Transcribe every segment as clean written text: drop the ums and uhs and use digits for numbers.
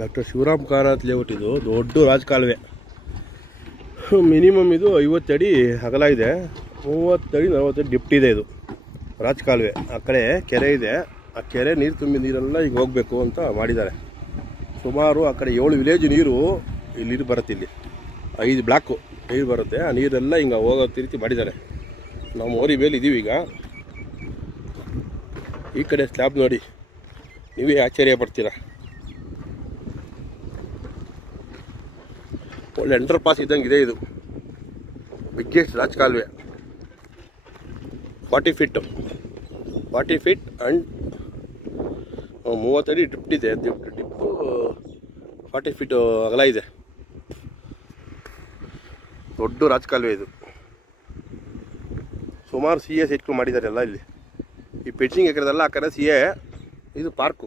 Doctor Shivaram ಕಾರಾತ್ layout. ಇದು ದೊಡ್ಡ ರಾಜಕಾಲುವೆ. ಮಿನಿಮಮ್ ಇದು 50 ಅಡಿ ಅಗಲ ಇದೆ, 30 ಅಡಿ 40 ಅಡಿ ಡಿಪ್ಟ್ ಇದೆ. ಇದು ರಾಜಕಾಲುವೆ. ಆ ಕಡೆ ಕೆರೆ ಇದೆ, ಆ ಕೆರೆ ನೀರು ತುಂಬಿ ನೀರೆಲ್ಲ ಈಗ ಹೋಗಬೇಕು ಅಂತ ಮಾಡಿದ್ದಾರೆ. ಸುಮಾರು ಆ ಕಡೆ 7 ವಿಲೇಜ್ ನೀರು ಇಲ್ಲಿ ನೀರು ಬರುತ್ತೆ. ಇಲ್ಲಿ 5 ಬ್ಲಾಕು ನೀರು ಬರುತ್ತೆ. ಆ ನೀರೆಲ್ಲ ಹಿಂಗೆ ಹೋಗೋ ರೀತಿ ಮಾಡಿದ್ದಾರೆ. ನಾವು ಮೋರಿ ಮೇಲೆ ಇದ್ದೀವಿ ಈಗ. ಈ ಕಡೆ ಸ್ಲ್ಯಾಬ್ ನೋಡಿ, ನೀವೇ ಆಶ್ಚರ್ಯ ಪಡ್ತೀರಾ. ಒಳ್ಳೆ ಅಂಡರ್ ಪಾಸ್ ಇದ್ದಂಗೆ ಇದೆ. ಇದು ಬಿಗ್ಗೆಸ್ಟ್ ರಾಜಕಾಲುವೆ. 40 ಫೀಟ್ ಆ್ಯಂಡ್ 30 ಅಡಿ ಡಿಪ್ಟ್ ಇದೆ. ಡಿಪ್ಪು 40 ಫೀಟ್ ಅಗಲ ಇದೆ. ದೊಡ್ಡ ರಾಜಕಾಲುವೆ ಇದು. ಸುಮಾರು CA ಸೈಟ್ಗಳು ಮಾಡಿದ್ದಾರೆ ಎಲ್ಲ ಇಲ್ಲಿ. ಈ ಪೆಟ್ಸಿಂಗ್ ಎಕರೆದಲ್ಲ, ಆ ಕಡೆ CA. ಇದು ಪಾರ್ಕು.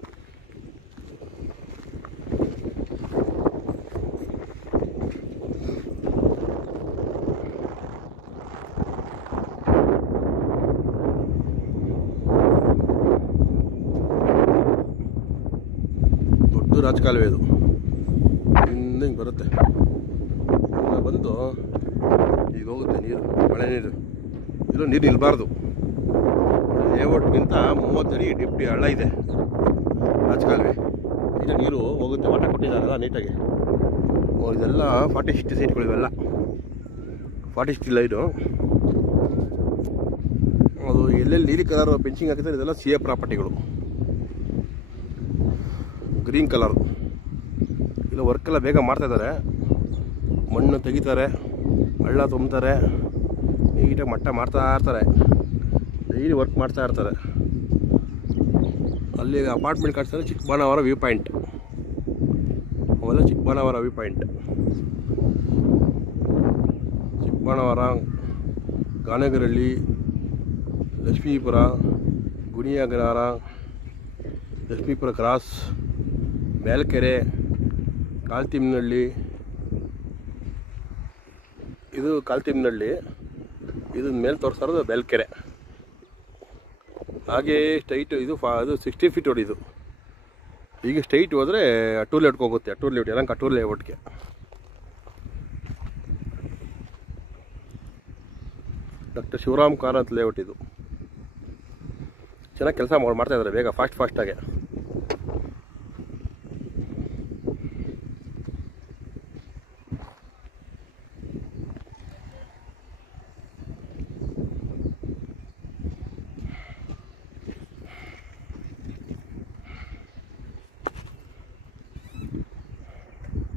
ದೊಡ್ಡ ರಾಜಕಾಲುವೆ ಇದು. ಹಿಂಗೆ ಬರುತ್ತೆ, ಬಂದು ಈಗ ಹೋಗುತ್ತೆ ನೀರು, ಮಳೆ ನೀರು. ಇದು ನೀರು ನಿಲ್ಬಾರ್ದು. ಲೇಔಟ್ಗಿಂತ 30 ಅಡಿ ಡಿಪ್ಟಿ ಹಳ್ಳ ಇದೆ ರಾಜಕಾಲುವೆ. ಈಗ ನೀರು ಹೋಗುತ್ತೆ. ವಾಟ ಕೊಟ್ಟಿದ್ದಾರಲ್ಲ ನೀಟಾಗಿ. ಇದೆಲ್ಲ 40-60 ಸೈಟ್ಗಳು. ಇವೆಲ್ಲ 40-60 ಲೈನು. ಅದು ಎಲ್ಲೆಲ್ಲಿ ನೀಲಿ ಕಲರ್ ಪೆನ್ಸಿಂಗ್ ಹಾಕಿದ್ದಾರೆ ಇದೆಲ್ಲ CA ಪ್ರಾಪರ್ಟಿಗಳು. Green colour. ಇಲ್ಲ ವರ್ಕೆಲ್ಲ ಬೇಗ ಮಾಡ್ತಾಯಿದ್ದಾರೆ. ಮಣ್ಣು ತೆಗಿತಾರೆ, ಹಳ್ಳ ತುಂಬ್ತಾರೆ, ನೀಟಾಗಿ ಮಟ್ಟ ಮಾಡ್ತಾ ಇರ್ತಾರೆ. ಡೈಲಿ ವರ್ಕ್ ಮಾಡ್ತಾ ಇರ್ತಾರೆ. ಅಲ್ಲಿ ಅಪಾರ್ಟ್ಮೆಂಟ್ ಕಟ್ತಾರೆ. Chikkabanavara view point. ಅವೆಲ್ಲ ಚಿಕ್ಕಬಾಣಾವರ ವ್ಯೂ ಪಾಯಿಂಟ್. ಚಿಕ್ಕಬಾಣಾವರ, ಗಾನಗರಹಳ್ಳಿ, ಲಕ್ಷ್ಮೀಪುರ, ಗುಣಿಯಾಗರಾರ, ಲಕ್ಷ್ಮೀಪುರ ಕ್ರಾಸ್, ಮೇಲ್ಕೆರೆ, ಕಾಲ್ತಿಮ್ನಹಳ್ಳಿ. ಇದು ಕಾಲ್ತಿಮ್ನಹಳ್ಳಿ. ಇದು ಮೇಲೆ ತೋರಿಸ್ತಾರೋದು ಮೇಲ್ಕೆರೆ. ಹಾಗೆ ಸ್ಟ್ರೈಟ್ ಇದು 60 ಫೀಟ್ ರೋಡ್. ಇದು ಈಗ ಸ್ಟ್ರೈಟ್ ಹೋದರೆ ಅಟೂರ್ ಲೇಔಟ್ಗೆ ಹೋಗುತ್ತೆ. ಅಟೂರ್ ಲೇಔಟ್ ಎಲ್ಲ ಅಟೂರ್ ಲೇಔಟ್ಗೆ. ಡಾಕ್ಟರ್ ಶಿವರಾಮ್ ಕಾರಾತ್ ಲೇಔಟ್ ಇದು. ಚೆನ್ನಾಗಿ ಕೆಲಸ ಮಾಡ್ತಾಯಿದ್ದಾರೆ ಬೇಗ, ಫಾಸ್ಟಾಗೆ.